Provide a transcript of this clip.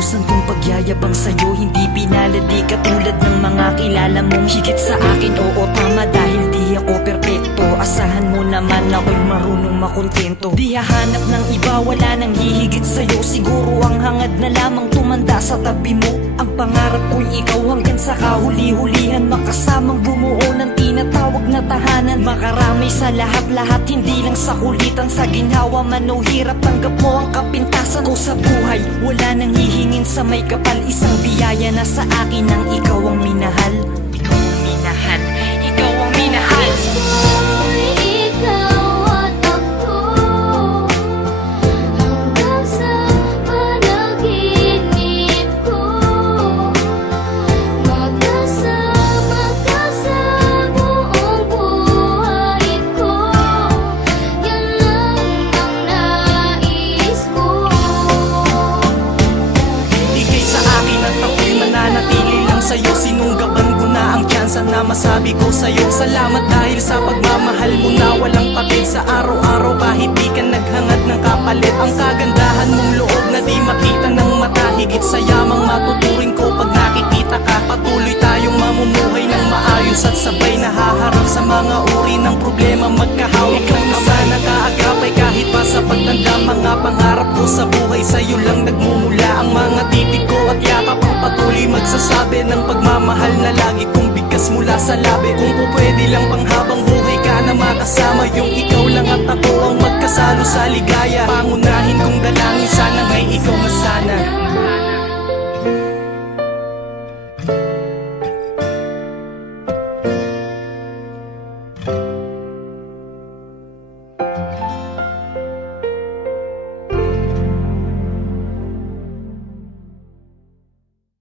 Inutusan kong pagyayabang sa'yo, hindi pinalad. Di katulad ng mga kilala mong higit sa akin. Oo, tama, dahil di ako perpekto. Asahan mo naman ako'y marunong makontento. Di hahanap ng iba, wala nang hihigit sa'yo. Siguro ang hangad na lamang tumanda sa tabi mo. Ang pangarap ko'y ikaw hanggang sa kahuli-hulihan, makasamang bumuo ng tinatawag na tahanan. Makarami sa lahat-lahat, hindi lang sa kulitan. Sa ginhawa man o hirap, tanggap mo ang kapintasan ko sa buhay. Wala nang hihingin sa may kapal, isang biyaya na sa akin ang ikaw ang minahal. Ikaw ang minahal, ikaw ang minahal. Sa'yo, sinunggaban ko na ang tsansa na masabi ko sa'yo. Salamat dahil sa pagmamahal mo na walang patid. Sa araw-araw kahit di ka naghangad ng kapalit. Ang kagandahan mong loob na di makita ng mata. Higit sa yamang matuturing ko pag nakikita ka. Patuloy tayong mamumuhay ng maayos at sabay nahaharap sa mga uri ng problema. Magkahawak ng ama na kaagapay kahit pa sa pagtanda. Mga pangarap ko sa buhay sa'yo lang nagmumula. Ang mga titig ko at yakap ang patuloy magsasabi ng pagmamahal na lagi kong bigkas mula sa labi. Kung po pwede lang panghabang buhay ka na makasama, yung ikaw lang at ako ang magkasalo sa ligaya. Pangunahin